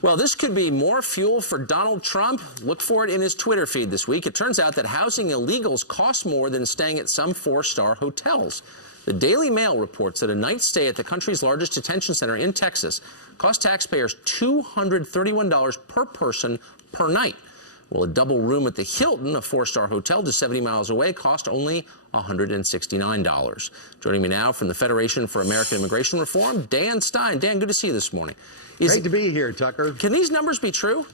Well, this could be more fuel for Donald Trump. Look for it in his Twitter feed this week. It turns out that housing illegals cost more than staying at some four-star hotels. The Daily Mail reports that a night stay at the country's largest detention center in Texas cost taxpayers $231 per person per night. Well, a double room at the Hilton, a four-star hotel just 70 miles away, cost only $169. Joining me now from the Federation for American Immigration Reform, Dan Stein. Dan, good to see you this morning. Great to be here, Tucker. Can these numbers be true?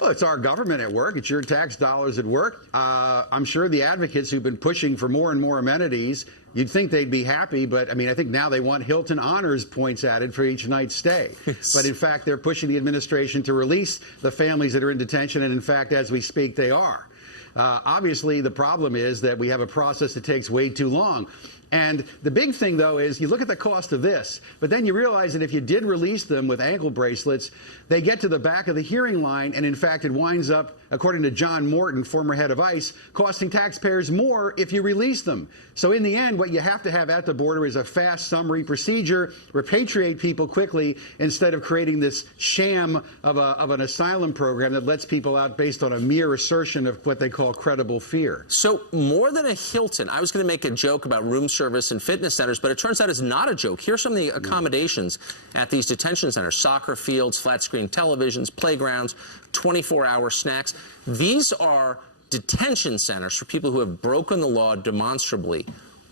Well, it's our government at work. It's your tax dollars at work. I'm sure the advocates who've been pushing for more and more amenities, you'd think they'd be happy, but I mean, I think now they want Hilton honors points added for each night's stay. Yes. But in fact, they're pushing the administration to release the families that are in detention, and in fact, as we speak, they are. Obviously, the problem is that we have a process that takes way too long. And the big thing, though, is you look at the cost of this, but then you realize that if you did release them with ankle bracelets, they get to the back of the hearing line, and in fact, it winds up, according to John Morton, former head of ICE, costing taxpayers more if you release them. So in the end, what you have to have at the border is a fast summary procedure, repatriate people quickly, instead of creating this sham of an asylum program that lets people out based on a mere assertion of what they call credible fear. So more than a Hilton, I was going to make a joke about room service and fitness centers, but it turns out it's not a joke. Here's some of the accommodations at these detention centers: soccer fields, flat screen televisions, playgrounds, 24-hour snacks. These are detention centers for people who have broken the law demonstrably.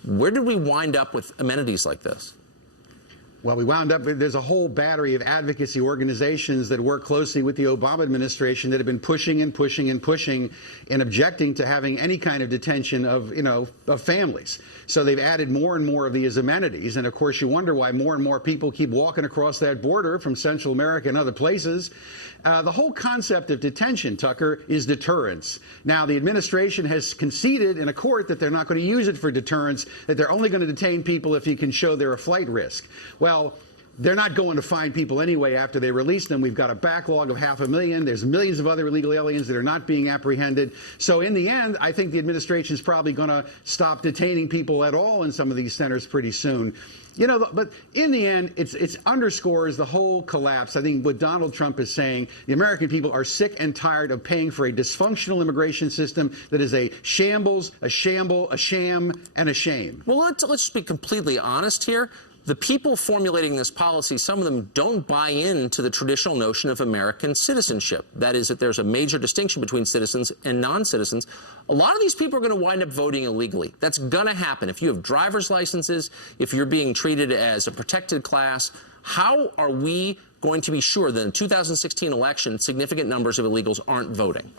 Where did we wind up with amenities like this? Well, we wound up, there's a whole battery of advocacy organizations that work closely with the Obama administration that have been pushing and pushing and pushing and objecting to having any kind of detention of, of families. So they've added more and more of these amenities. And of course, you wonder why more and more people keep walking across that border from Central America and other places. The whole concept of detention, Tucker, is deterrence. Now, the administration has conceded in a court that they're not going to use it for deterrence, that they're only going to detain people if you can show they're a flight risk. Well, they're not going to find people anyway after they release them. We've got a backlog of 500,000. There's millions of other illegal aliens that are not being apprehended. So in the end, I think the administration is probably going to stop detaining people at all in some of these centers pretty soon. But in the end, it underscores the whole collapse. I think what Donald Trump is saying, the American people are sick and tired of paying for a dysfunctional immigration system that is a shambles, a shamble, a sham, and a shame. Well, let's just be completely honest here. The people formulating this policy, some of them don't buy into the traditional notion of American citizenship. That is, that there's a major distinction between citizens and non-citizens. A lot of these people are going to wind up voting illegally. That's going to happen. If you have driver's licenses, if you're being treated as a protected class, how are we going to be sure that in the 2016 election, significant numbers of illegals aren't voting?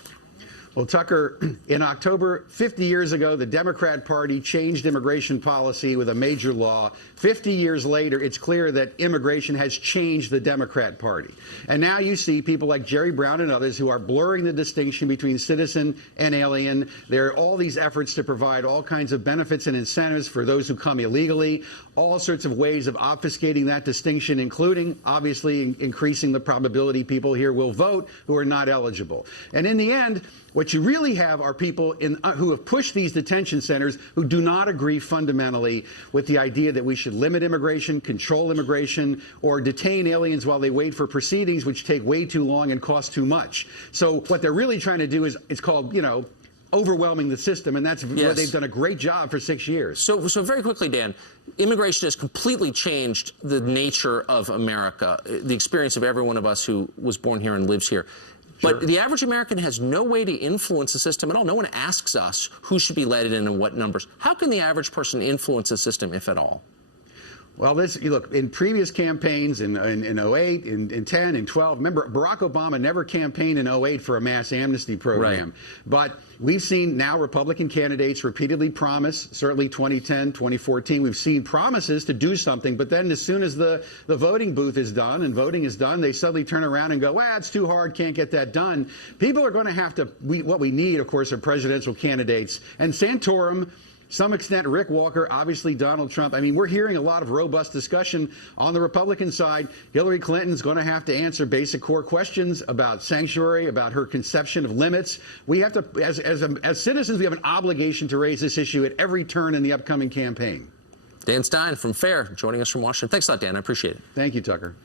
Well, Tucker, in October, 50 years ago, the Democrat Party changed immigration policy with a major law. 50 years later, it's clear that immigration has changed the Democrat Party. And now you see people like Jerry Brown and others who are blurring the distinction between citizen and alien. There are all these efforts to provide all kinds of benefits and incentives for those who come illegally, all sorts of ways of obfuscating that distinction, including, obviously, increasing the probability people here will vote who are not eligible. And in the end, what you really have are people who have pushed these detention centers who do not agree fundamentally with the idea that we should limit immigration, control immigration, or detain aliens while they wait for proceedings which take way too long and cost too much. So what they're really trying to do is, it's called, overwhelming the system, and that's where they've done a great job for 6 years. So very quickly, Dan, immigration has completely changed the nature of America, the experience of every one of us who was born here and lives here. But the average American has no way to influence the system at all. No one asks us who should be let in and what numbers. How can the average person influence the system, if at all? Well, look, in previous campaigns in 08, in 10, in 12, remember, Barack Obama never campaigned in 08 for a mass amnesty program. Right. But we've seen now Republican candidates repeatedly promise, certainly 2010, 2014, we've seen promises to do something, but then as soon as the voting booth is done and voting is done, they suddenly turn around and go, well, it's too hard, can't get that done. People are going to have to, what we need, of course, are presidential candidates. And Santorum, some extent, Rick Walker, obviously Donald Trump. I mean, we're hearing a lot of robust discussion on the Republican side. Hillary Clinton's going to have to answer basic core questions about sanctuary, about her conception of limits. We have to, as citizens, we have an obligation to raise this issue at every turn in the upcoming campaign. Dan Stein from FAIR joining us from Washington. Thanks a lot, Dan. I appreciate it. Thank you, Tucker.